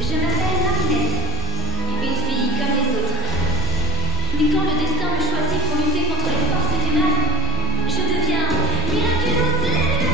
Je m'appelle Marinette. Une fille comme les autres. Mais quand le destin me choisit pour lutter contre les forces du mal, je deviens Miraculous Leader.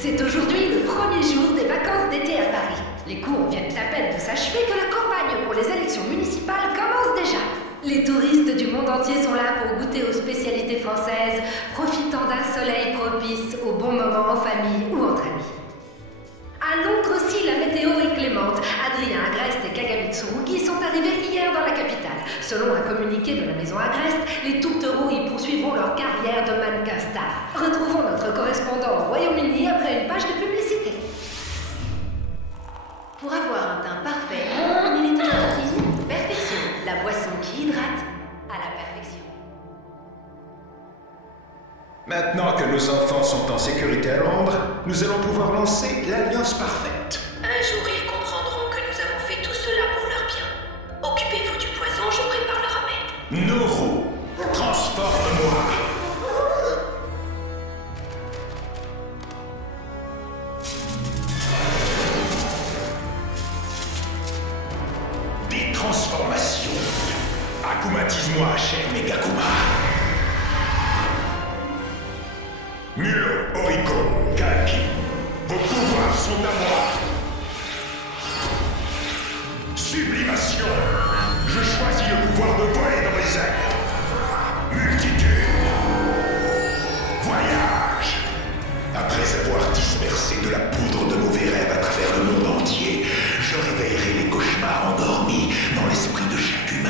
C'est aujourd'hui le premier jour des vacances d'été à Paris. Les cours viennent à peine de s'achever que la campagne pour les élections municipales commence déjà. Les touristes du monde entier sont là pour goûter aux spécialités françaises, profitant d'un soleil propice aux bons moments en famille ou entre amis. À Londres aussi, la météo est clémente. Adrien Agreste et Kagami Tsurugi sont arrivés hier dans la capitale. Selon un communiqué de la maison Agreste, les tourtereaux y poursuivront leur carrière de mannequin star. Retrouvons notre correspondant au Royaume-Uni après une page de publicité. Pour avoir un teint parfait, il est toujours Perfection, la boisson qui hydrate à la perfection. Maintenant que nos enfants sont en sécurité à Londres, nous allons pouvoir lancer l'Alliance Parfaite. Un jour, ils comprendront que nous avons fait tout cela pour leur bien. Occupez-vous du poison, je prépare le remède. Nourou, transforme-moi. Des transformations. Akumatise-moi, cher Megakuma. Mulo, Oriko, Kalki, vos pouvoirs sont à moi. Sublimation. Je choisis le pouvoir de voler dans les airs. Multitude. Voyage. Après avoir dispersé de la poudre de mauvais rêves à travers le monde entier, je réveillerai les cauchemars endormis dans l'esprit de chaque humain.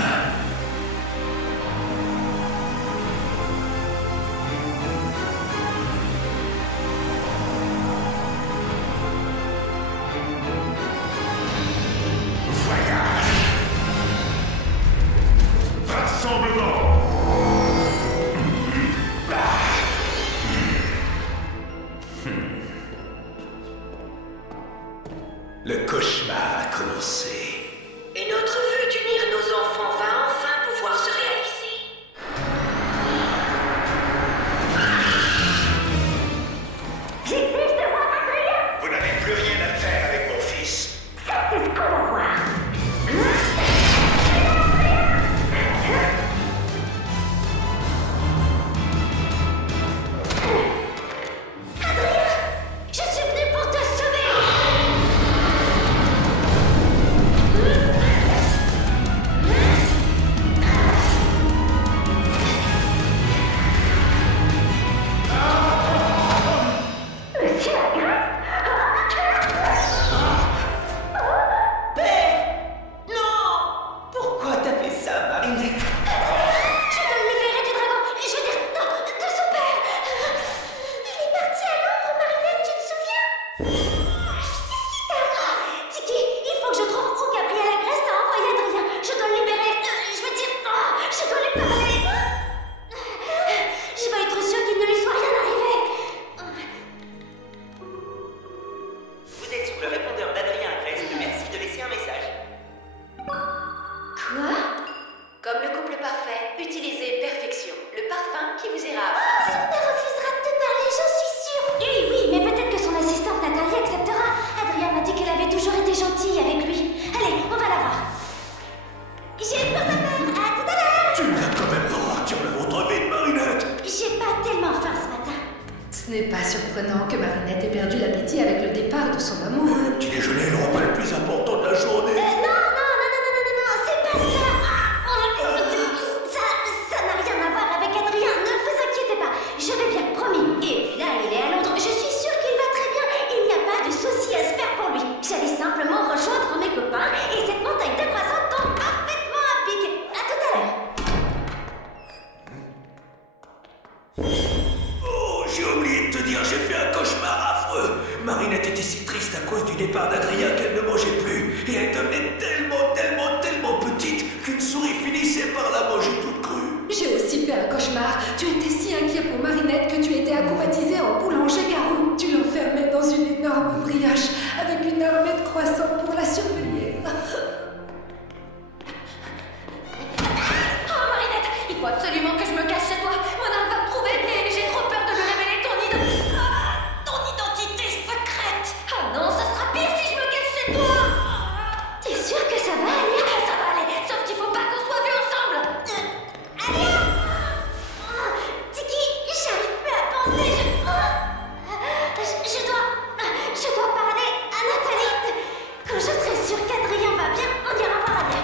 Le cauchemar a commencé. Et notre vue d'unir nos enfants va enfin pouvoir se réaliser. J'exige de voir Adrien. Vous n'avez plus rien à faire avec mon fils. Ça, c'est ce qu'on va voir. Je suis venue pour te sauver. Monsieur Non! Pourquoi t'as fait ça, Marinette? Je dois le libérer du dragon. Je veux dire, non, de son père. Il est parti à Londres, Marinette, tu te souviens? Qu'est-ce qui t'arrive? Tiki, il faut que je trouve où Gabriel Agreste a envoyé Adrien. Je dois le libérer. Je veux dire, je dois lui parler. Je veux être sûre qu'il ne lui soit rien arrivé. Vous êtes sur le répondeur d'Adrien Agreste. Merci de laisser un message. Quoi? Comme le couple parfait, utilisez Perfection, le parfum qui vous ira. Son père refusera de te parler, j'en suis sûre. Oui, mais peut-être que son assistante Nathalie acceptera. Adrien m'a dit qu'elle avait toujours été gentille avec lui. Allez, on va la voir. J'ai une course à faire. À tout à l'heure. Tu n'as quand même pas partir de votre vie, Marinette. J'ai pas tellement faim ce matin. Ce n'est pas surprenant que Marinette ait perdu l'appétit avec le départ de son amour. Le petit déjeuner est le repas le plus important de la journée. Non, c'est pas ça. Ça n'a rien à voir avec Adrien, ne vous inquiétez pas. Je vais bien, promis. Et puis là, il est à Londres, je suis sûre qu'il va très bien. Il n'y a pas de souci à se faire pour lui. J'allais simplement rejoindre mes copains et cette montagne de croissants tombe parfaitement à pic. À tout à l'heure. Oh, j'ai oublié de te dire, j'ai fait un cauchemar affreux. Marinette était si triste à cause du départ d'Adrien qu'elle ne mangeait plus. Et elle devenait tellement petite qu'une souris finissait par la manger toute crue. J'ai aussi fait un cauchemar. Tu étais si inquiet pour Marinette que tu étais accoumatisé en boulanger-garou. Tu l'enfermais dans une énorme brioche avec une armée de croissants pour la surveiller. Oh, Marinette, il faut absolument que je me cache chez toi. Monarque va me trouver et j'ai trop peur de lui révéler ton identité secrète. Ah non, ça sera pire si je me cache chez toi. T'es sûr que ça va aller? Ça va aller, sauf qu'il faut pas qu'on soit vus ensemble. Alia! Tiki, j'arrive plus à penser. Je dois parler à Nathalie. Quand je serai sûre qu'Adrien va bien, on ira voir Alia.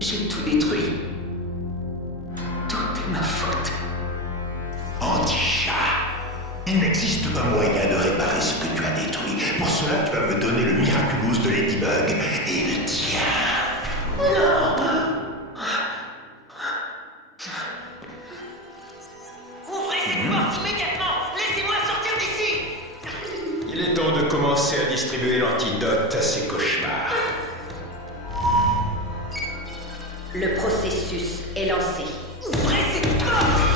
J'ai tout détruit. Tout est ma faute. Anti-chat, il n'existe pas moyen de réparer ce que tu as détruit. Pour cela, tu vas me donner le Miraculous de Ladybug et le tien. Non! Ouvrez cette porte immédiatement! Laissez-moi sortir d'ici! Il est temps de commencer à distribuer l'antidote à ces cauchemars. Le processus est lancé. Ouvrez cette porte!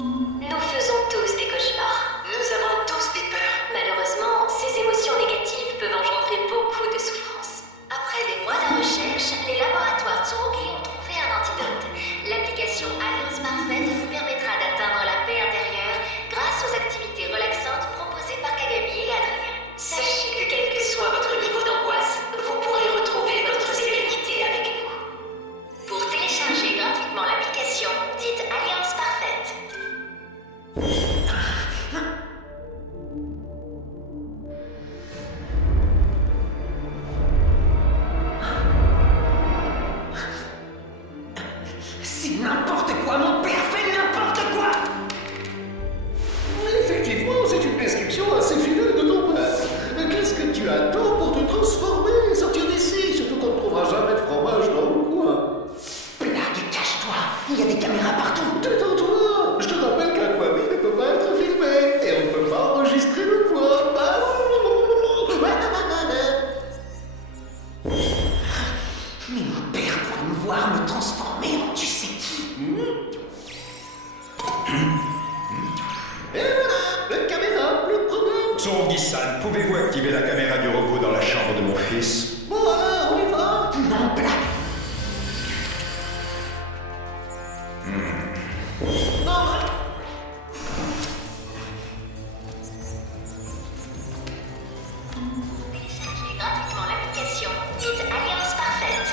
Nous faisons tous des cauchemars. Nous avons tous des peurs. Malheureusement, ces émotions négatives peuvent engendrer beaucoup de souffrance. Après des mois de recherche, les laboratoires Tsurugi ont trouvé un antidote. L'application Alliance Parfaite vous permettra d'atteindre la paix intérieure grâce aux activités relaxantes proposées par Kagami et Adrien. Sachez que quel que soit votre niveau d'angoisse, vous pourrez retrouver votre sérénité avec nous. Pour télécharger gratuitement l'application, dites Alliance Parfaite. C'est n'importe quoi, mon père fait n'importe quoi! Effectivement, c'est une description assez fidèle de ton père. Qu'est-ce que tu attends pour te transformer et sortir d'ici? Surtout qu'on ne trouvera jamais de fromage dans le coin. Blague, cache-toi! Il y a des caméras partout! Détends-toi. Je te rappelle qu'un Kwami ne peut pas être filmé et on ne peut pas enregistrer le voix. Mais mon père pourrait me voir me transformer en tu sais qui. Et voilà, la caméra, plus de problème. Son Gissan, pouvez-vous activer la caméra du robot dans la chambre de mon fils? Bon alors, on y va. Non, blague! Téléchargez gratuitement l'application, dites Alliance Parfaite.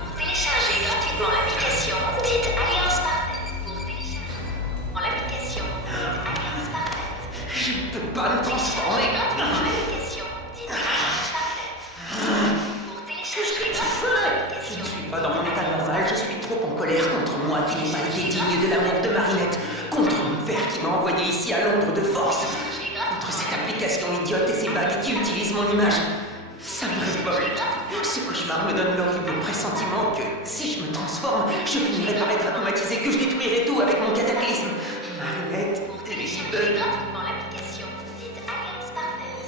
Pour télécharger gratuitement l'application, dites Alliance Parfaite. Pour télécharger l'application, dites Alliance Parfaite. Je ne peux pas me transformer! Gratuitement l'application, dites Alliance Parfaite. Pour télécharger gratuitement l'application. Je ne suis pas dans mon état normal, je suis trop en colère contre moi qui n'ai pas été digne de l'amour de Marinette, contre mon père qui m'a envoyé ici à Londres de force, contre cette application idiote et ces bagues qui utilisent mon image. Ça me révolte. Ce cauchemar me donne l'horrible pressentiment que, si je me transforme, je finirai par être automatisé, que je détruirai tout avec mon cataclysme. Marinette, Téléchargez gratuitement l'application, dites Alliance Parfaite.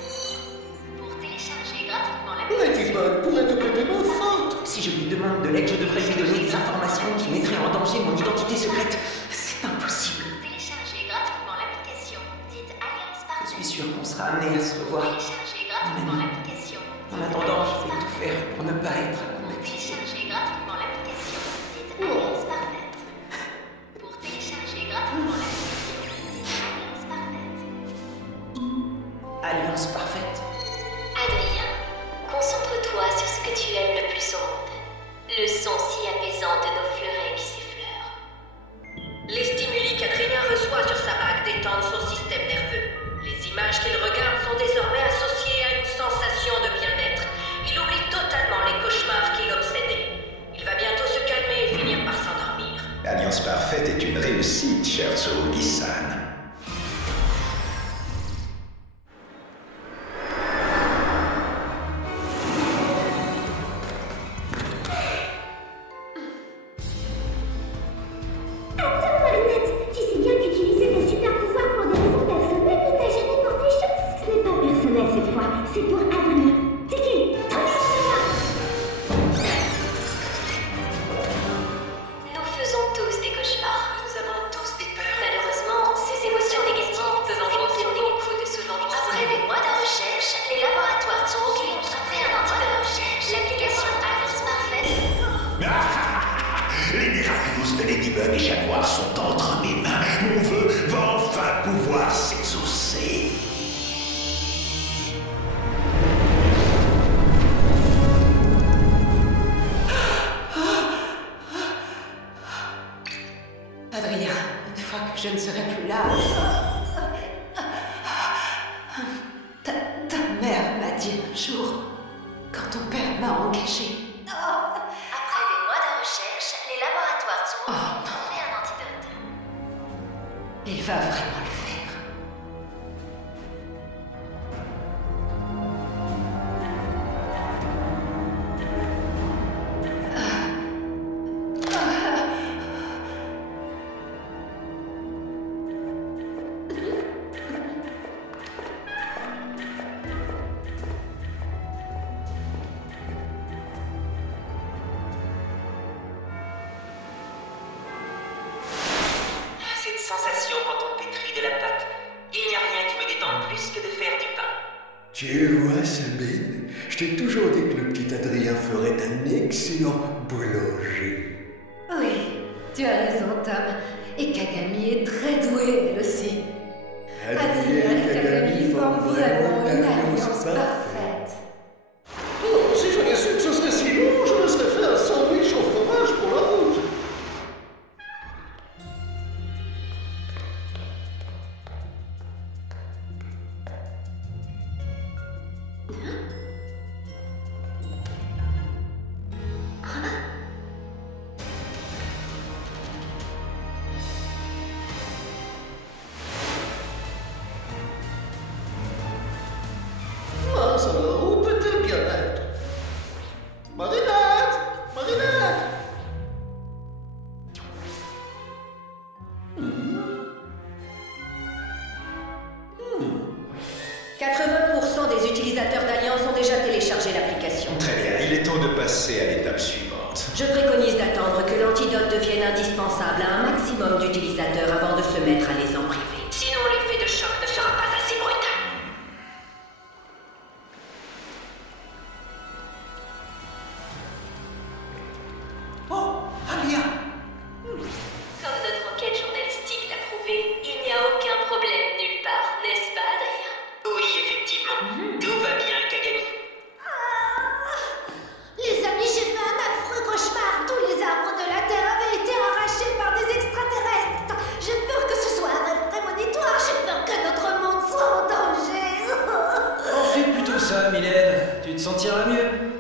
Pour télécharger gratuitement l'application. Ladybug pourrait te prêter main forte. si je lui demande de l'aide, je devrais lui donner des informations qui mettraient en danger mon identité secrète. C'est impossible. Téléchargez gratuitement l'application, dites Alliance Je Parfaite. suis sûr qu'on sera amené à se revoir. Téléchargez gratuitement l'application. En attendant, je vais tout faire pour ne pas être Pour télécharger gratuitement l'application, dites Alliance Parfaite. Pour télécharger gratuitement l'application, dites Alliance Parfaite. Alliance parfaite. Adrien, concentre-toi sur ce que tu aimes le plus au monde. Le son si apaisant de nos fleurets qui s'effleurent. Les stimuli qu'Adrien reçoit sur sa bague détendent son système nerveux. Les images qu'il regarde sont désormais associées à une sensation de bien-être. Il oublie totalement les cauchemars qui l'obsédaient. Il va bientôt se calmer et finir par s'endormir. L'Alliance Parfaite est une réussite, cher Tsurugi-san. de Ladybug et Chat Noir sont entre mes mains. Mon vœu va enfin pouvoir s'exaucer. Adrien, une fois que je ne serai plus là... Ta mère m'a dit un jour, quand ton père m'a engagé... Après des mois de recherche, les laboratoires Zhou ont trouvé un antidote. Il va vraiment le faire. Cette sensation quand on pétrit de la pâte, il n'y a rien qui me détende plus que de faire du pain. Tu vois, Sabine, je t'ai toujours dit que le petit Adrien ferait un excellent boulanger. Oui, tu as raison, Tom. Et Kagami est très douée, elle aussi. Adrien et Kagami forment vraiment une alliance parfaite. Oh, si j'avais su que ce serait si long, je me serais fait un sandwich au fromage pour la route. Mince alors, où peut-elle bien être? Marinette! Marinette! 80% des utilisateurs d'Alliance ont déjà téléchargé l'application. Très bien, il est temps de passer à l'étape suivante. Je préconise d'attendre que l'antidote devienne indispensable à un maximum d'utilisateurs avant de se mettre à les en priver. Sinon, l'effet de choc ne sera pas assez brutal. Oh, Alia! Comme notre enquête journalistique l'a prouvé, il n'y a aucun problème nulle part, n'est-ce pas, Adrien? Oui, effectivement. Tout va bien, Kagami. Les amis, j'ai fait un affreux cauchemar. Tous les arbres de la Terre avaient été arrachés par des extraterrestres. J'ai peur que ce soit un rêve prémonitoire. J'ai peur que notre monde soit en danger. Fais plutôt ça, Mylène. Tu te sentiras mieux.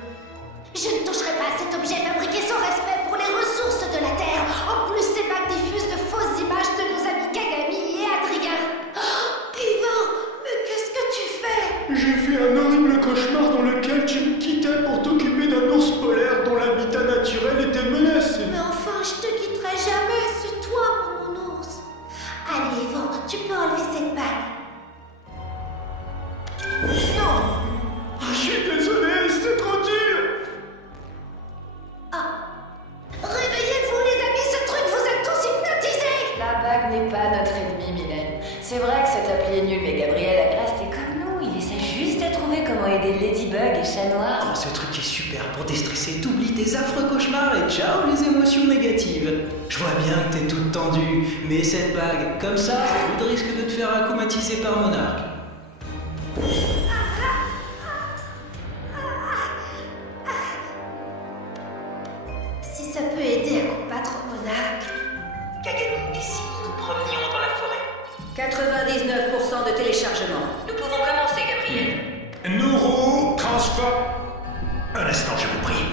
Je ne toucherai pas à cet objet fabriqué sans respect pour les ressources de la Terre. En plus, ces bacs diffusent de fausses images de nos amis Kagami et Adrien. Oh, Ivan, mais qu'est-ce que tu fais? J'ai fait un horrible cauchemar dans lequel tu me quittais pour t'occuper d'un ours polaire dont l'habitat naturel était menacé. Mais enfin, je te quitterai jamais. C'est toi, mon nounours. Allez, Ivan, tu peux enlever cette bague. Non. Je suis désolé, c'est trop dur. Réveillez-vous, les amis, ce truc vous a tous hypnotisés. La bague n'est pas notre ennemi, Mylène. C'est vrai que cet appli est nul, mais Gabriel Agreste est comme nous. Il essaie juste de trouver comment aider Ladybug et Chat Noir. Oh, ce truc est super pour déstresser. T'oublies tes affreux cauchemars et ciao les émotions négatives. Je vois bien que t'es toute tendue, mais cette bague, comme ça, tu risques de te faire accomatiser par Monarque. Si ça peut aider à combattre Monarque. Kagami, et si nous nous promenions dans la forêt? 99% de téléchargement. Nous pouvons commencer, Gabriel. Nourou, transforme. Un instant, je vous prie.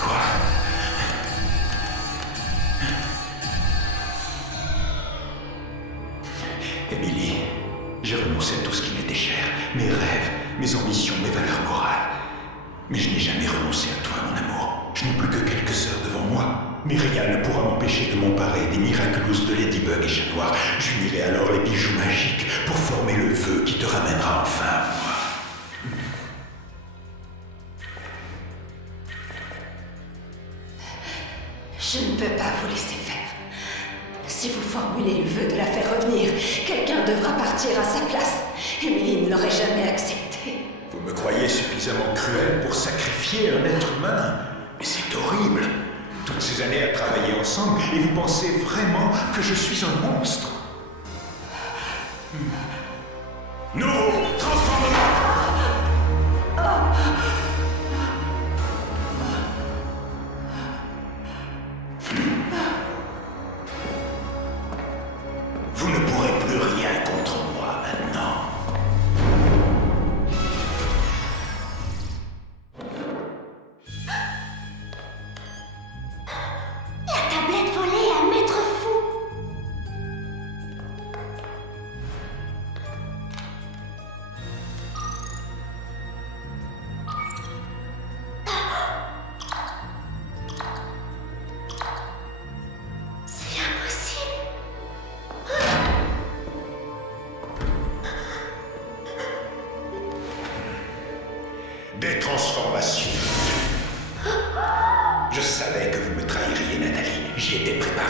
Quoi? Émilie, j'ai renoncé à tout ce qui m'était cher. Mes rêves, mes ambitions, mes valeurs morales. Mais je n'ai jamais renoncé à toi, mon amour. Je n'ai plus que quelques heures devant moi. Mais rien ne pourra m'empêcher de m'emparer des miraculous de Ladybug et Chat Noir. J'unirai alors les bijoux magiques pour former le vœu qui te ramènera enfin à moi. Je ne peux pas vous laisser faire. Si vous formulez le vœu de la faire revenir, quelqu'un devra partir à sa place. Émilie ne l'aurait jamais accepté. Vous me croyez suffisamment cruel pour sacrifier un être humain? Mais c'est horrible. Toutes ces années à travailler ensemble et vous pensez vraiment que je suis un monstre? Non, transforme-moi! Vous ne pourrez plus rien contre moi maintenant. La tablette volée à mettre fou. C'est impossible. Des transformations. Je savais que vous me trahiriez, Nathalie. J'y étais préparé.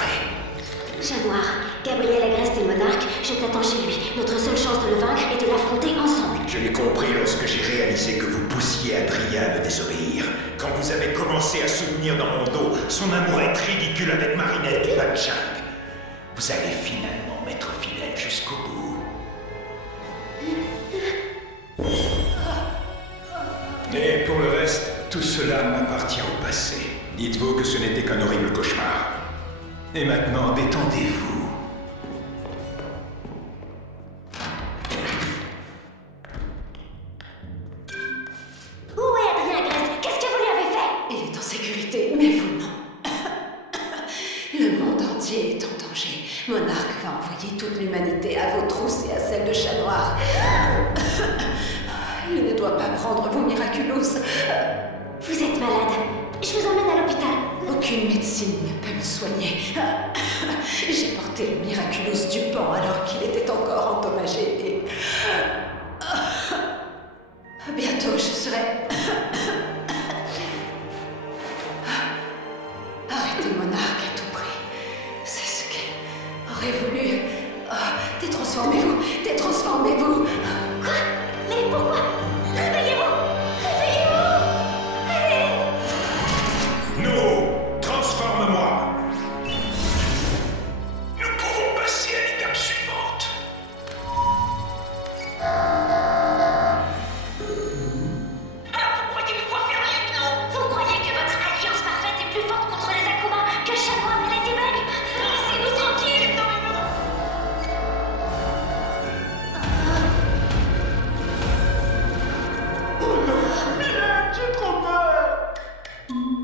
Chat Noir, Gabriel Agreste est monarque, je t'attends chez lui. Notre seule chance de le vaincre est de l'affronter ensemble. Je l'ai compris lorsque j'ai réalisé que vous poussiez Adrien à me désobéir. Quand vous avez commencé à soutenir dans mon dos son amourette ridicule avec Marinette et Patchang. Vous allez finalement m'être fidèle jusqu'au bout. Et pour le reste, tout cela m'appartient au passé. Dites-vous que ce n'était qu'un horrible cauchemar. Et maintenant, détendez-vous. Où est Adrien Agreste? Qu'est-ce que vous lui avez fait? Il est en sécurité, mais vous non. Le monde entier est en danger. Monarque va envoyer toute l'humanité à vos trousses et à celle de Chat Noir. Il ne doit pas prendre vos miraculous. Vous êtes malade. Je vous emmène à l'hôpital. Aucune médecine ne peut me soigner. J'ai porté le miraculous du pan alors qu'il était encore endommagé et... Bientôt je serai... Arrêtez Monarque à tout prix. C'est ce qu'elle aurait voulu. Détransformez-vous. Détransformez-vous. Quoi? Mais pourquoi? Réveillez-vous! Réveillez-vous! Allez! Non! Transforme-moi! Nous pouvons passer à l'étape suivante. Alors vous croyez pouvoir faire mieux que nous? Vous croyez que votre alliance parfaite est plus forte contre les Akuma que Chat Noir et Ladybug? Laissez-nous tranquilles!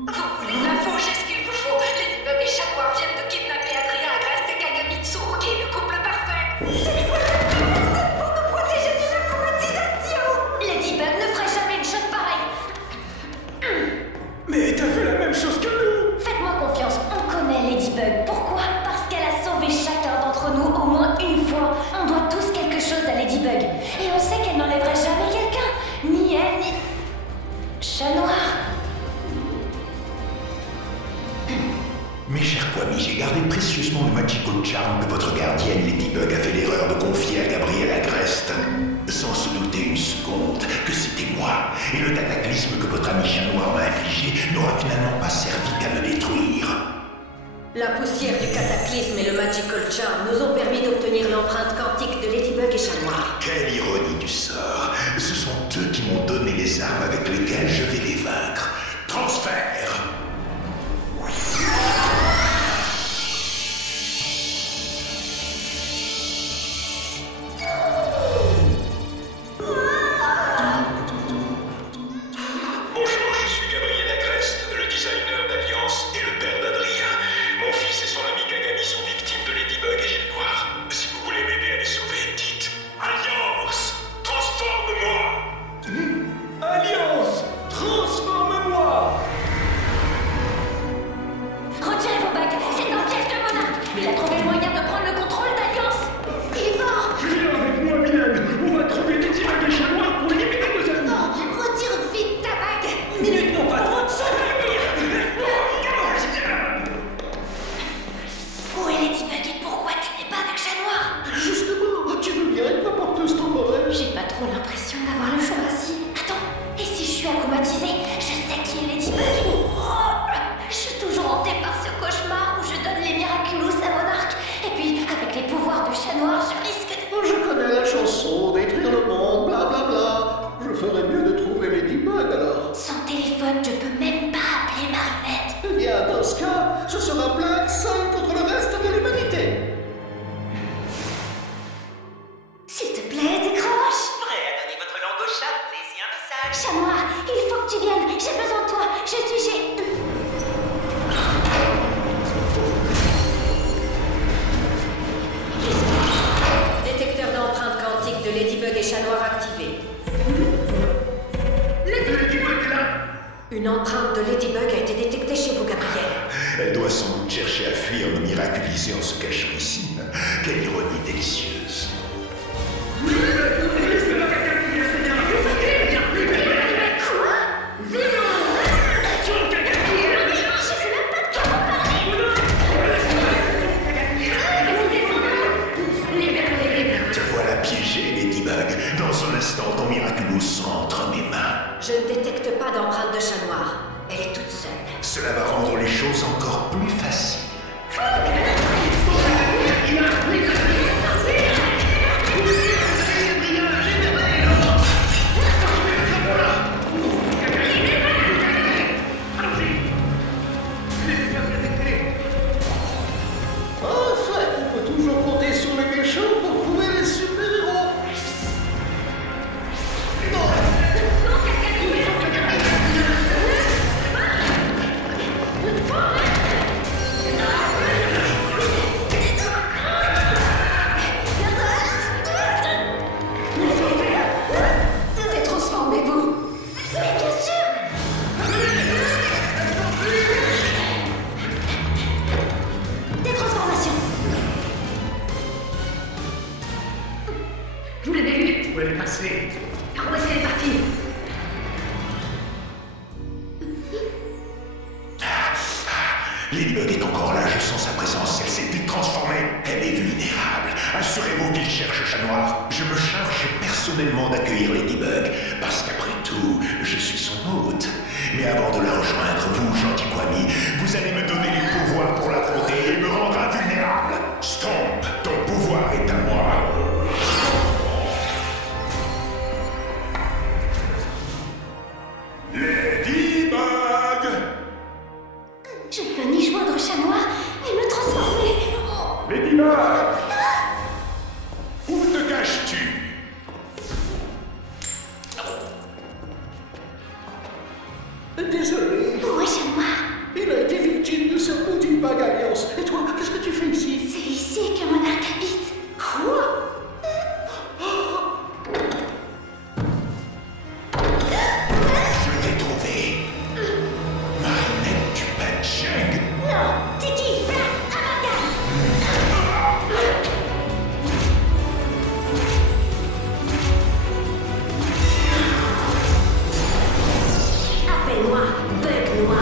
Vous voulez l'info, j'ai ce qu'il vous faut. Ladybug et Chat Noir viennent de kidnapper Adrien Agreste et Kagami Tsurugi, le couple parfait. C'est pour nous protéger d'une automatisation! Ladybug ne ferait jamais une chose pareille! Mais t'as fait la même chose que nous! Faites-moi confiance, on connaît Ladybug. Pourquoi? Parce qu'elle a sauvé chacun d'entre nous au moins une fois. On doit tous quelque chose à Ladybug. Et on sait qu'elle n'enlèverait jamais quelqu'un. Ni elle, ni... Chat Noir. Mes chers Kwami, j'ai gardé précieusement le Magical Charm que votre gardienne Ladybug a fait l'erreur de confier à Gabriel Agreste. Sans se douter une seconde que c'était moi, et le cataclysme que votre ami Chat Noir m'a infligé n'aura finalement pas servi qu'à me détruire. La poussière du cataclysme et le Magical Charm nous ont permis d'obtenir l'empreinte quantique de Ladybug et Chat Noir. Quelle ironie du sort! Ce sont eux qui m'ont donné les armes avec lesquelles je vais les vaincre. Transfert! Bonjour, je suis Gabriel Agreste, le designer d'Alliance et le père d'Adrien. Mon fils et son ami Kagami sont victimes de Ladybug et Chat Noir. Si vous voulez m'aider à les sauver, dites Alliance, transforme-moi! Alliance, transforme-moi! Retirez vos bagues, c'est un piège de monarque. Il a trouvé le moyen de prendre le contrôle d'Alliance. Il est mort. Viens avec moi, Milan! On va trouver Ladybug et Chat Noir pour libérer nos amis! Non, retire vite ta bague. Minute, mon patron! Où est Ladybug et pourquoi tu n'es pas avec Chat Noir? Justement, tu veux bien être ma porteuse temporaire? J'ai pas trop l'impression d'avoir le choix ici. Attends, et si je suis akumatisée? Je sais qui est Ladybug. Oh, téléphone, je peux même pas appeler Marinette. Eh bien, dans ce cas, ce sera Black seul contre le reste de l'humanité. S'il te plaît, décroche. Prêt à donner votre langue au chat? Laissez un message. Chat noir, il faut que tu viennes. J'ai besoin de toi. Détecteur d'empreintes quantiques de Ladybug et Chat Noir activé. Ladybug est là! Une empreinte de Ladybug a été détectée chez vous, Gabriel. Elle doit sans doute chercher à fuir nos miraculisés en se cachant ici. Quelle ironie délicieuse. Te voilà piégé, Ladybug. Dans un instant, ton miraculous sera entre mes mains. Je ne détecte pas d'empreinte de Chat Noir. Elle est toute seule. Cela va rendre les choses encore plus faciles. Enfin, on peut toujours compter sur les méchants pour trouver les super-héros. Détransformez-vous. Oui, bien sûr. Détransformation. Vous l'avez vu? Où elle est passée? Par où est-ce qu'elle est partie? Ladybug est encore là, je sens sa présence. Elle s'est transformée. Elle est vulnérable. Assurez-vous qu'il cherche Chat Noir. Je me charge personnellement d'accueillir Ladybug, parce qu'après tout, je suis son hôte. Mais avant de la rejoindre, vous, gentil Kwami, vous allez me donner les pouvoirs pour l'affronter et me rendre invulnérable. Stomp, ton pouvoir est à moi. Ladybug! Je ne peux ni joindre Chat Noir, ni me transformer. Oh. Ladybug! Où te caches-tu? Désolé, Où est Chat Noir? il a été victime de cette maudite bague alliance. Et toi, qu'est-ce que tu fais ici? C'est ici que Monarque habite. Quoi? Je t'ai trouvé. Marinette du Pacheng. Non, Tiki, Black, Amalgame. Appelle-moi Bug Noir.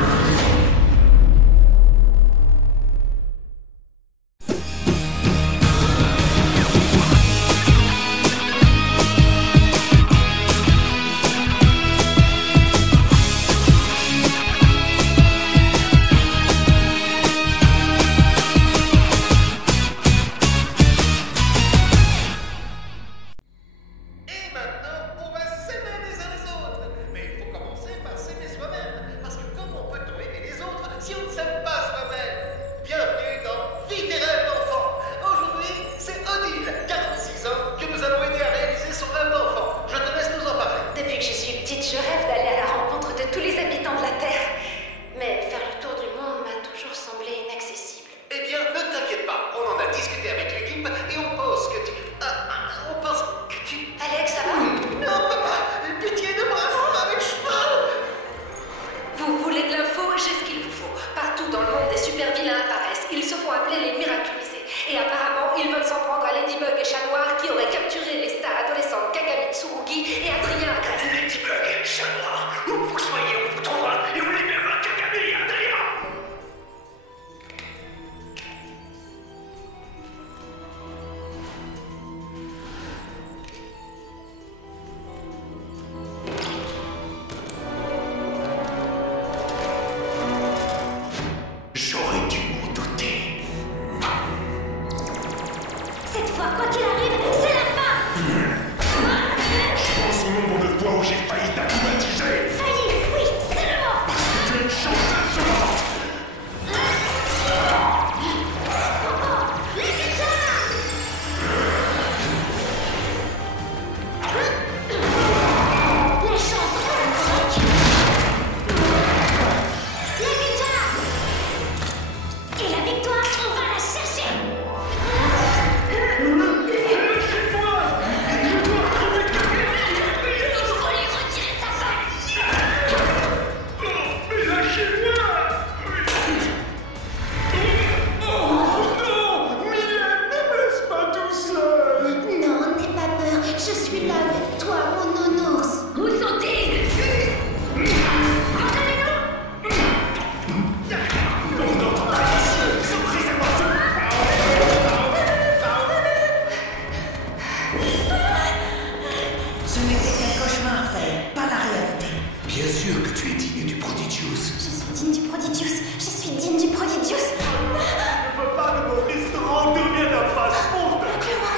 sûr que tu es digne du Prodigius. Je suis digne du Prodigius. Je suis digne du Prodigius. Ne veux pas que mon restaurant devienne un fast-food. Clément.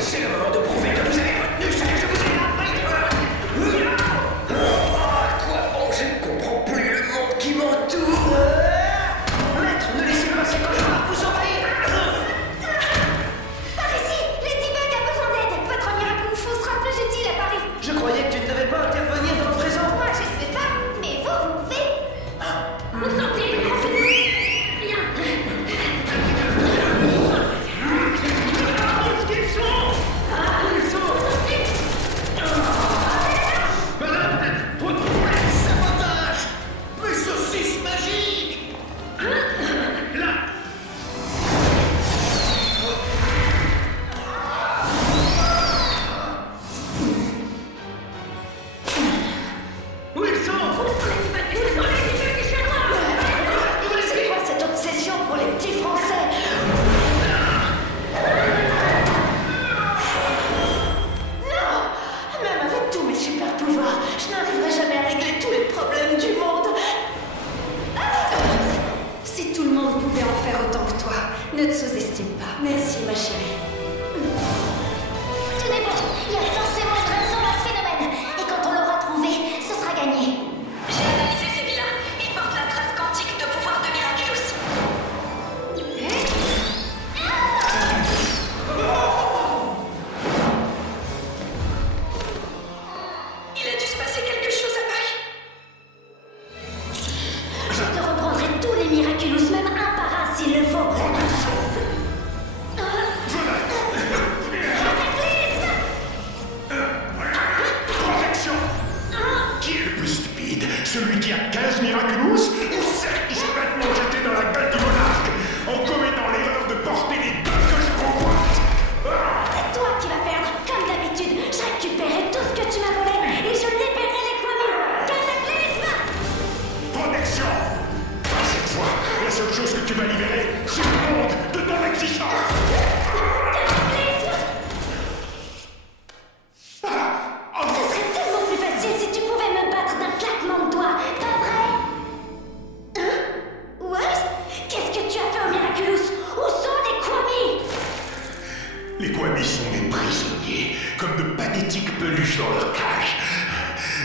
C'est le moment de prouver que vous avez retenu ce que je vous ai appris. Quoi bon, je ne comprends plus le monde qui m'entoure. Maître, ne laissez pas ces cauchemars vous envahir. Par ici, Ladybug a besoin d'aide. Votre miracle faux sera plus utile à Paris. Je croyais que tu ne devais pas intervenir dans le présent. Moi, je ne fais pas, mais vous pouvez. Vous sortez, Bien. Sabotage. Mes saucisses magiques. C'est quoi cette obsession pour les petits Français? Non! Même avec tous mes super pouvoirs, je n'arriverai jamais à régler tous les problèmes du monde. Si tout le monde pouvait en faire autant que toi, ne te sous-estime pas. Merci, ma chérie. Tenez bon, il y a forcément une raison à ce phénomène. Et quand on l'aura trouvé, ce sera gagné. J'ai analysé ces vilains. Ils portent la trace quantique de pouvoir de Miraculous. Il a dû se passer quelque chose à Paris. Je te reprendrai tous les Miraculous, même un par un s'il le faut. Protection. Qui est le plus stupide? Celui qui a 15 Miraculous ou celle qui s'est bêtement jetée dans la gueule du monarque en commettant l'erreur de porter les deux que je convoite? C'est toi qui vas perdre, comme d'habitude. Je récupérerai tout ce que tu m'as volé et je libérerai les Kwami. Cataclysme! Protection. Cette fois, la seule chose que tu vas libérer, c'est le monde de ton existence. Cataclysme! Ce serait tellement plus facile si tu pouvais me battre d'un claquement de doigts, pas vrai? Hein? What? Qu'est-ce que tu as fait au Miraculous? Où sont les Kwami? Les Kwami sont des prisonniers, comme de pathétiques peluches dans leur cage.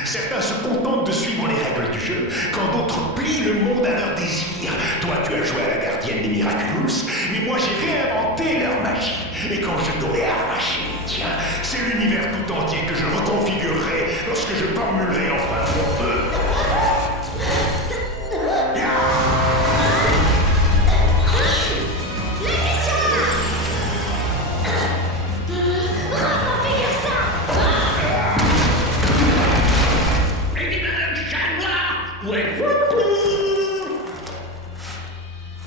Certains se contentent de suivre les règles du jeu, quand d'autres plient le monde à leurs désirs. Toi, tu as joué à la gardienne des Miraculous, mais moi j'ai réinventé leur magie. Et quand je t'aurai arraché les tiens, c'est l'univers tout entier que je reconfigurerai lorsque je formulerai enfin mon vœu. Reconfigure ça!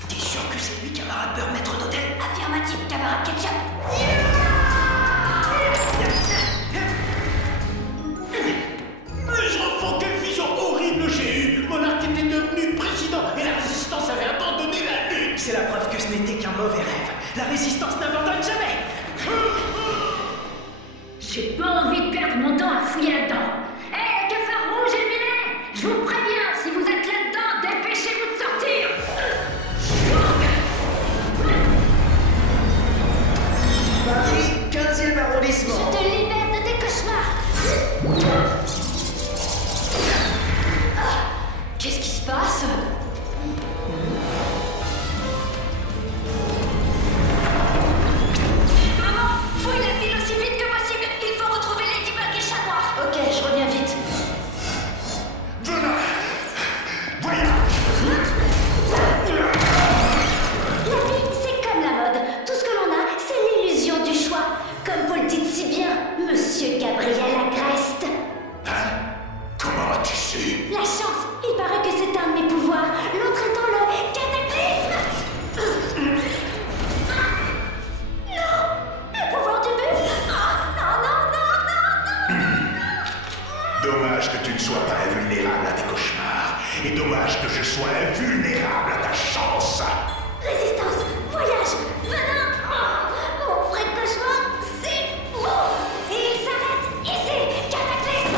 T'es sûr que c'est lui, camarade Beurre, maître d'hôtel? Affirmatif, camarade Ketchup! Mes enfants, quelle vision horrible j'ai eue. Monarque était devenu président et la résistance avait abandonné la lutte. C'est la preuve que ce n'était qu'un mauvais rêve. La résistance n'abandonne jamais. J'ai pas envie de perdre mon temps à fouiller là-dedans. Hé, cafard rouge et minet! Je vous préviens, si vous êtes là-dedans, dépêchez-vous de sortir! Paris, 15e arrondissement. Je te libère de tes cauchemars! Qu'est-ce qui se passe? Maman, fouille la ville aussi vite que possible. Il faut retrouver Ladybug et Chat Noir. Ok, je reviens vite. Venez. Voyage. La vie, c'est comme la mode. Tout ce que l'on a, c'est l'illusion du choix. Comme vous le dites si bien, Monsieur Gabriel Agreste. Hein? Comment as-tu su? La chance, il paraît que c'est un de mes pouvoirs. L'autre étant le cataclysme. Non, le pouvoir du buffle. Non, non, non, non, non. Dommage que tu ne sois pas invulnérable. Et dommage que je sois invulnérable à ta chance. Résistance, voyage, venin. Oh, mon vrai cauchemar, c'est vous. Et il s'arrête ici, cataclysme.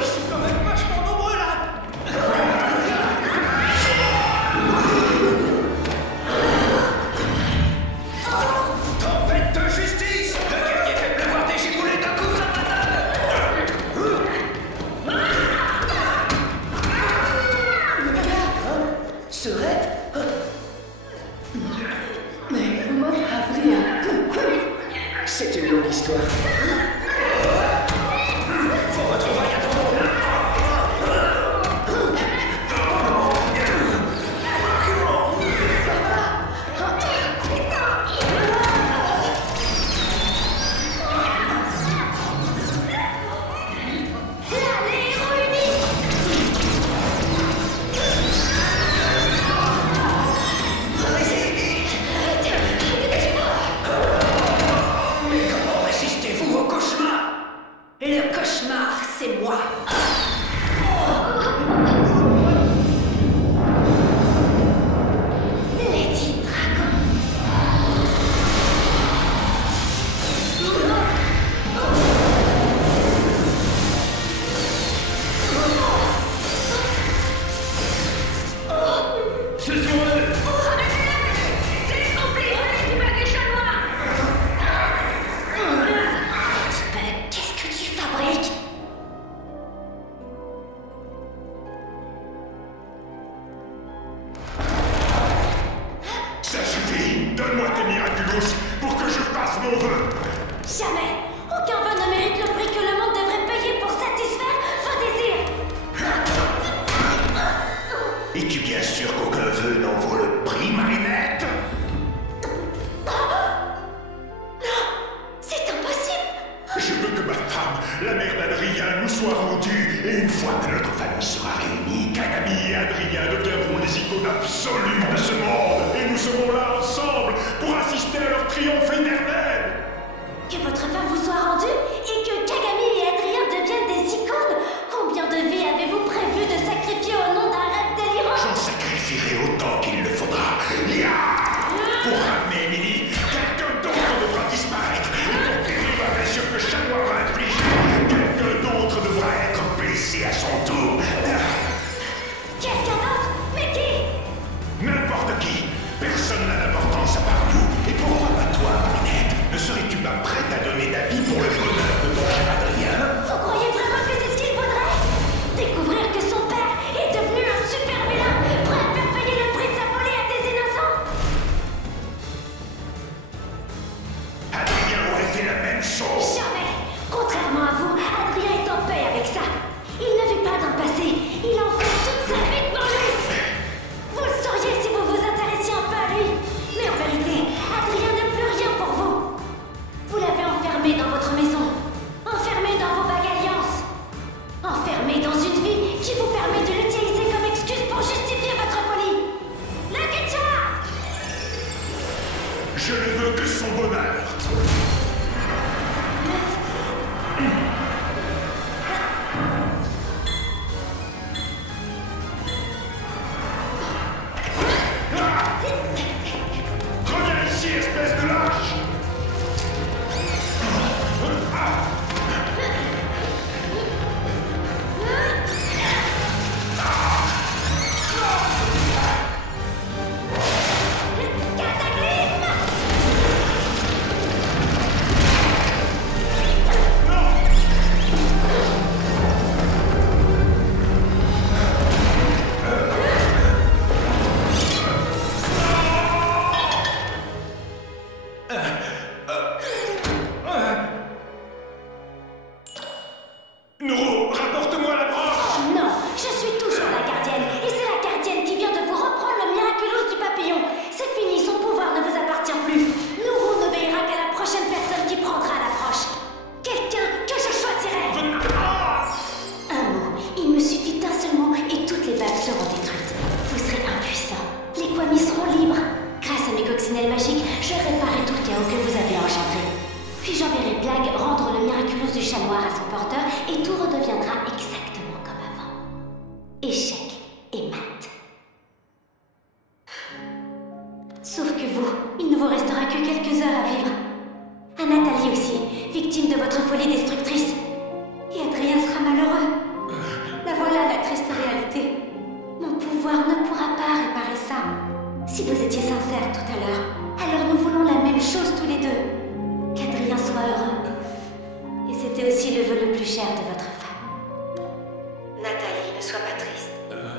Ils sont quand même vachement nombreux là. Tempête de justice. Le guerrier fait pleuvoir des giboulées d'un coup, Serette. Mais comment appris C'est une longue histoire. Faut retrouver à ton monde. L'allée réunie. Mais comment résistez-vous au cauchemar? Le cauchemar, c'est moi. Lady Dragon. Ce sont eux. Qu'est-ce que tu fabriques? Ça suffit. Donne-moi tes miraculous pour que je fasse mon vœu. Jamais. Aucun vœu ne mérite le prix que le monde devrait payer pour satisfaire vos désirs. Es-tu bien sûr qu'aucun vœu n'en vaut le prix, Marinette? C'est impossible. Je veux que ma femme, la mère d'Adrien, nous soit rendue. Et une fois que notre famille sera réunie, Kagami et Adrien deviendront les icônes absolues de ce monde. Et nous serons là ensemble pour assister à leur triomphe éternel. Que votre femme vous soit rendue et que Kagami et Adrien deviennent des icônes. Combien de vies avez-vous prévu de sacrifier au nom d'un rêve délirant? J'en sacrifierai autant qu'il le faudra. Pour ramener Emily, quelqu'un d'autre devra disparaître. Et pour guérir la blessure que chaque mois va infliger, quelqu'un d'autre devra être blessé à son tour. vous étiez sincère tout à l'heure. Alors nous voulons la même chose tous les deux. Qu'Adrien soit heureux. Et c'était aussi le vœu le plus cher de votre femme. Nathalie, ne sois pas triste.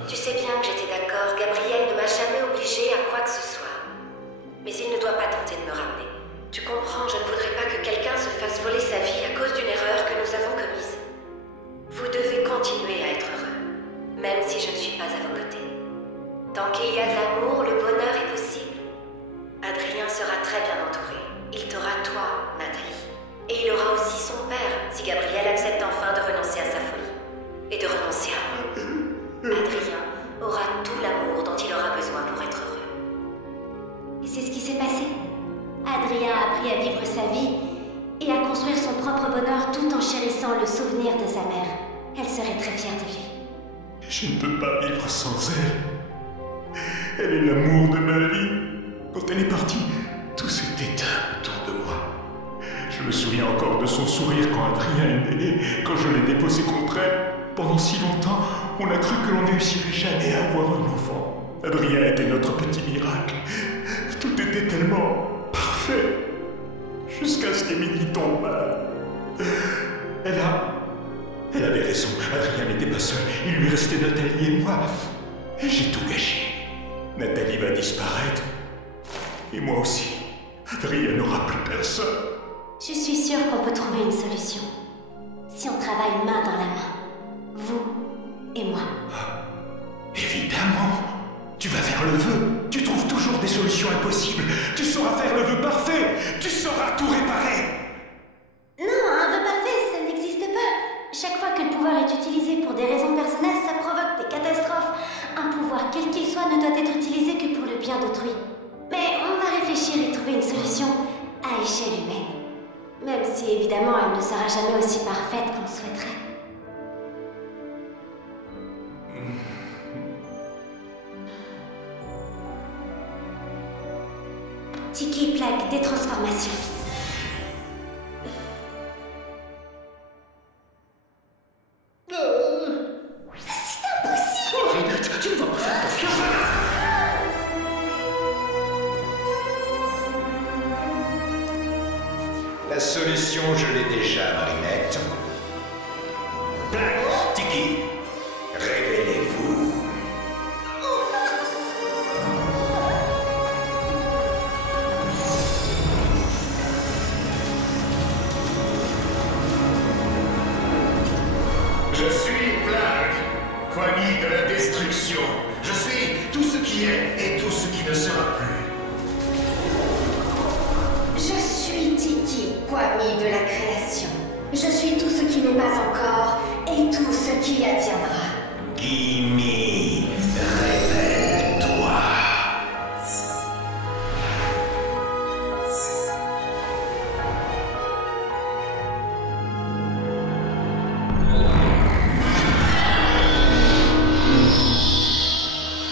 Tu sais bien que j'étais d'accord, Gabriel ne m'a jamais obligée à quoi que ce soit. Mais il ne doit pas tenter de me ramener. Tu comprends, je ne voudrais pas que quelqu'un se fasse voler sa vie à cause d'une erreur que nous avons commise. Vous devez continuer à être heureux, même si je ne suis pas à vos côtés. Tant qu'il y a de l'amour, le bonheur est possible. Adrien sera très bien entouré. Il t'aura toi, Nathalie. Et il aura aussi son père, si Gabriel accepte enfin de renoncer à sa folie. Et de renoncer à moi. Adrien aura tout l'amour dont il aura besoin pour être heureux. Et c'est ce qui s'est passé. Adrien a appris à vivre sa vie et à construire son propre bonheur tout en chérissant le souvenir de sa mère. Elle serait très fière de lui. Je ne peux pas vivre sans elle. Elle est l'amour de ma vie. Quand elle est partie, tout s'est éteint autour de moi. Je me souviens encore de son sourire quand Adrien est né, quand je l'ai déposé contre elle. Pendant si longtemps, on a cru que l'on ne réussirait jamais à avoir un enfant. Adrien était notre petit miracle. Tout était tellement parfait. Jusqu'à ce qu'Émilie tombe malade. Elle avait raison. Adrien n'était pas seul. Il lui restait Nathalie et moi. Et j'ai tout gâché. Nathalie va disparaître. Et moi aussi. Adrien n'aura plus personne. Je suis sûre qu'on peut trouver une solution. Si on travaille main dans la main. Vous et moi. Évidemment. Tu vas faire le vœu. Tu trouves toujours des solutions impossibles. Tu sauras faire le vœu parfait. Tu sauras tout réparer. Non, un vœu parfait, ça n'existe pas. Chaque fois que le pouvoir est utilisé pour des raisons personnelles, ça provoque des catastrophes. Un pouvoir, quel qu'il soit, ne doit être utilisé que pour le bien d'autrui. Mais on va réfléchir et trouver une solution à échelle humaine. Même si, évidemment, elle ne sera jamais aussi parfaite qu'on souhaiterait. Tiki plaque des transformations. C'est impossible! Marinette, tu ne vas pas faire confiance. La solution, je l'ai déjà, Marinette. Black, Tiki, révélez-vous. Je suis Black, famille de la destruction. Je suis tout ce qui est et tout ce qui ne sera plus. Je suis Tiki, Kwami de la création. Je suis tout ce qui n'est pas encore et tout ce qui adviendra. Gimme, révèle-toi.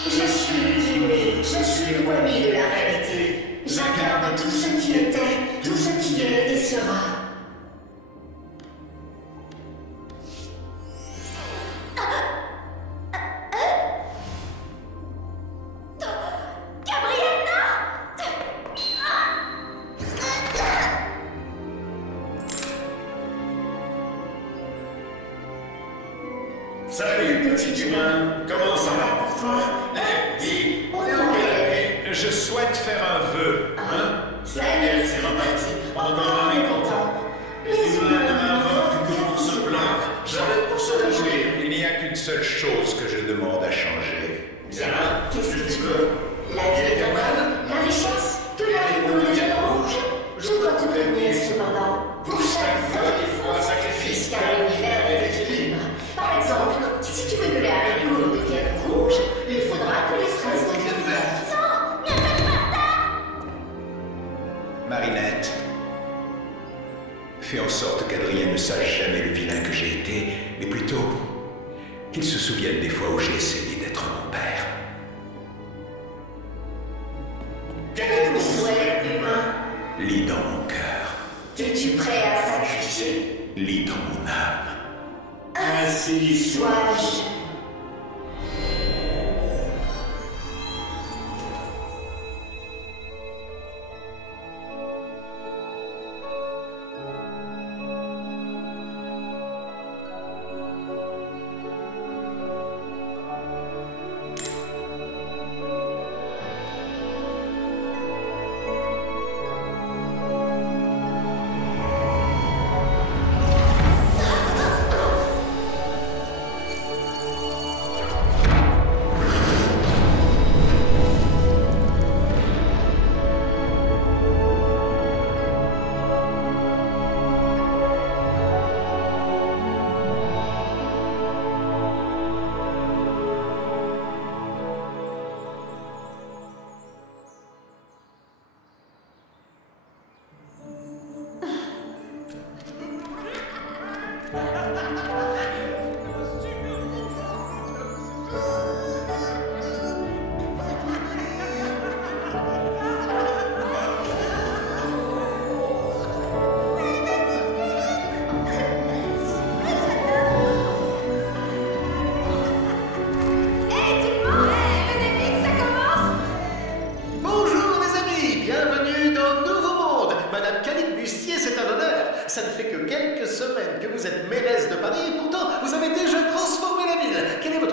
Je suis Jimmy, je suis Kwami de la réalité. J'incarne tout ce qui était, tout ce qui est et sera. Gabriel, non! Salut, petit humain. Comment ça va pour toi? Dis, on est en quelle année? Je souhaite faire un vœu. Hein? Ça y est, c'est reparti. Encore un mécontent. Les humains ne m'invoquent que pour se plaindre, jamais pour se réjouir. Il n'y a qu'une seule chose que je demande à changer. Bien, qu'est-ce que tu veux? La vie éternelle, la richesse, que la récolte devienne rouge. Je dois te prévenir cependant. Pour chaque vœu, il faut un sacrifice car l'univers est d'équilibre. Par exemple, si tu veux que les haricots deviennent rouges, il faudra que les fraises deviennent vertes. Non, ne faites pas ça! Marinette, fais en sorte qu'Adrien ne sache jamais le vilain que j'ai été, mais plutôt qu'il se souvienne des fois où j'ai essayé d'être mon père. Quel est ton Souhait humain, Lis dans mon cœur, es-tu prêt à sacrifier? lis dans mon âme. Ainsi Sois-je.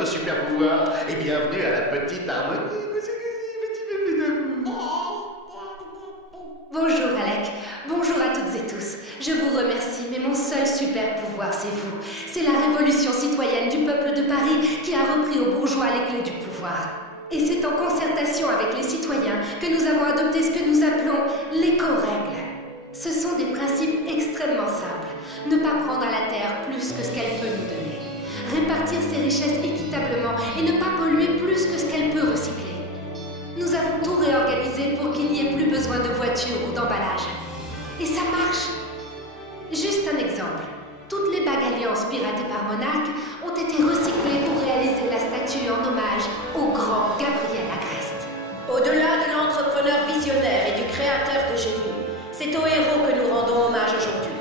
de super pouvoir et bienvenue à la petite harmonie. Bonjour Alec, bonjour à toutes et tous. Je vous remercie, mais mon seul super pouvoir, c'est vous. C'est la révolution citoyenne du peuple de Paris qui a repris aux bourgeois les clés du pouvoir. Et c'est en concertation avec les citoyens que nous avons adopté ce que nous appelons l'éco-règle. Ce sont des principes extrêmement simples. Ne pas prendre à la terre plus que ce qu'elle peut nous donner. Répartir ses richesses équitablement et ne pas polluer plus que ce qu'elle peut recycler. Nous avons tout réorganisé pour qu'il n'y ait plus besoin de voitures ou d'emballage. Et ça marche. Juste un exemple. Toutes les bagues alliances piratées par Monarch ont été recyclées pour réaliser la statue en hommage au grand Gabriel Agreste. Au-delà de l'entrepreneur visionnaire et du créateur de génie, c'est au héros que nous rendons hommage aujourd'hui.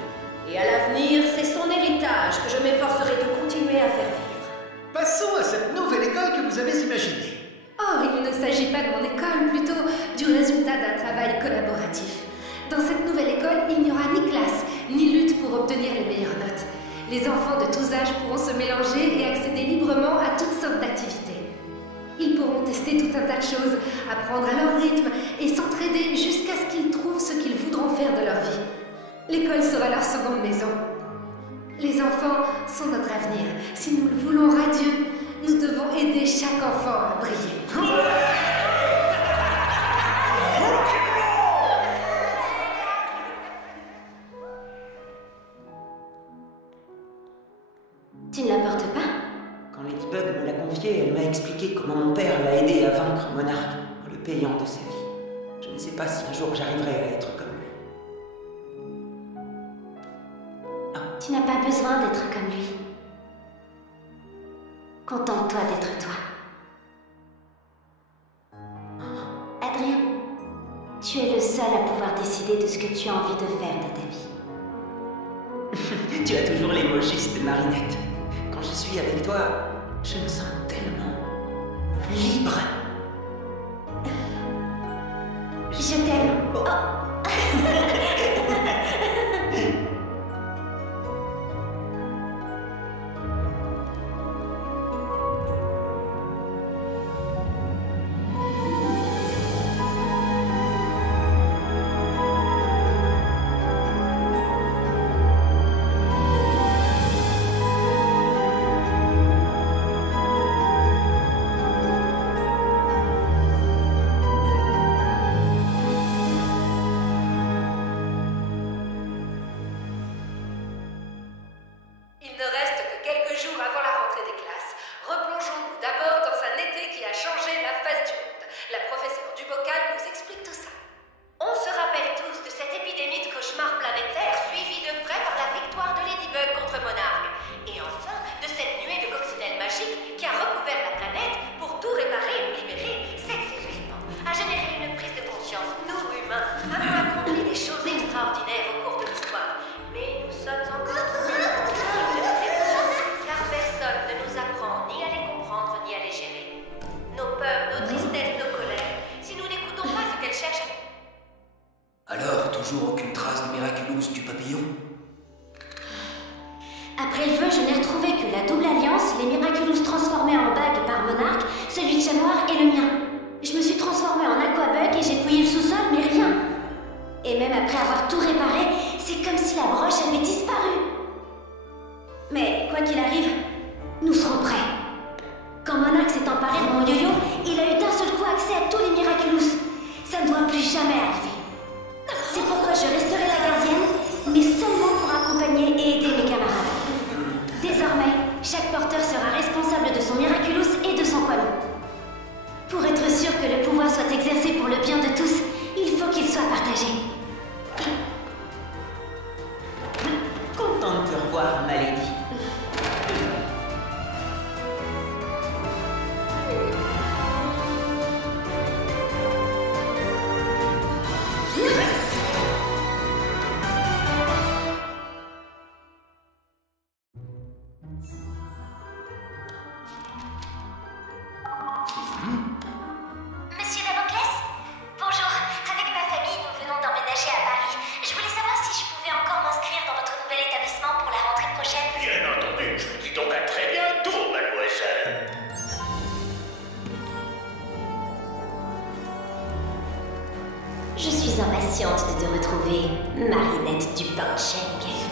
Et à l'avenir, c'est son héritage que je m'efforcerai de continuer à faire vivre. Passons à cette nouvelle école que vous avez imaginée. Oh, il ne s'agit pas de mon école, plutôt du résultat d'un travail collaboratif. Dans cette nouvelle école, il n'y aura ni classe, ni lutte pour obtenir les meilleures notes. Les enfants de tous âges pourront se mélanger et accéder librement à toutes sortes d'activités. Ils pourront tester tout un tas de choses, apprendre à leur rythme et s'entraider jusqu'à ce qu'ils trouvent ce qu'ils voudront faire de leur vie. L'école sera leur seconde maison. Les enfants sont notre avenir. Si nous le voulons radieux, nous devons aider chaque enfant à briller. Tu ne la portes pas? Quand Ladybug me l'a confiée, elle m'a expliqué comment mon père l'a aidé à vaincre Monarch en le payant de sa vie. Je ne sais pas si un jour j'arriverai à être comme lui. Tu n'as pas besoin d'être comme lui. Contente-toi d'être toi. Adrien, tu es le seul à pouvoir décider de ce que tu as envie de faire de ta vie. Tu as toujours les mots justes, Marinette. Quand je suis avec toi, je me sens tellement libre. Je t'aime. Oh. Il ne reste que quelques jours avant la rentrée des classes. Replongeons-nous d'abord dans un été qui a changé la face du monde. La professeure Dubocal nous explique tout ça. On se rappelle tous de cette épidémie de cauchemars planétaires suivie de près par la victoire de Ladybug contre Monarch. Et enfin, de cette nuée de coccinelles magiques qui a recouvert la planète pour tout réparer et nous libérer. Cet événement a généré une prise de conscience. Nous, humains, avons accompli des choses extraordinaires au cours de l'histoire. Mais nous sommes encore car personne ne nous apprend ni à les comprendre ni à les gérer. Nos peurs, nos tristesses, nos colères, si nous n'écoutons pas ce qu'elles cherchent. Alors, toujours aucune trace de Miraculous du papillon? Après le vœu, je n'ai retrouvé que la double alliance, les Miraculous transformés en bagues par Monarch, celui de Chat Noir et le mien. Je me suis transformée en Aquabug et j'ai fouillé le sous-sol, mais rien. Et même après avoir tout réparé, c'est comme si la broche avait disparu. Mais quoi qu'il arrive, nous serons prêts. Quand Monarch s'est emparé de mon yo-yo, il a eu d'un seul coup accès à tous les Miraculous. Ça ne doit plus jamais arriver. C'est pourquoi je resterai la gardienne, mais seulement pour accompagner et aider mes camarades. Désormais, chaque porteur sera responsable de son Miraculous et de son Quallon. Pour être sûr que le pouvoir soit exercé pour le bien de tous, il faut qu'il soit partagé. Content de te revoir, ma lady. Je suis impatiente de te retrouver, Marinette du Cheng.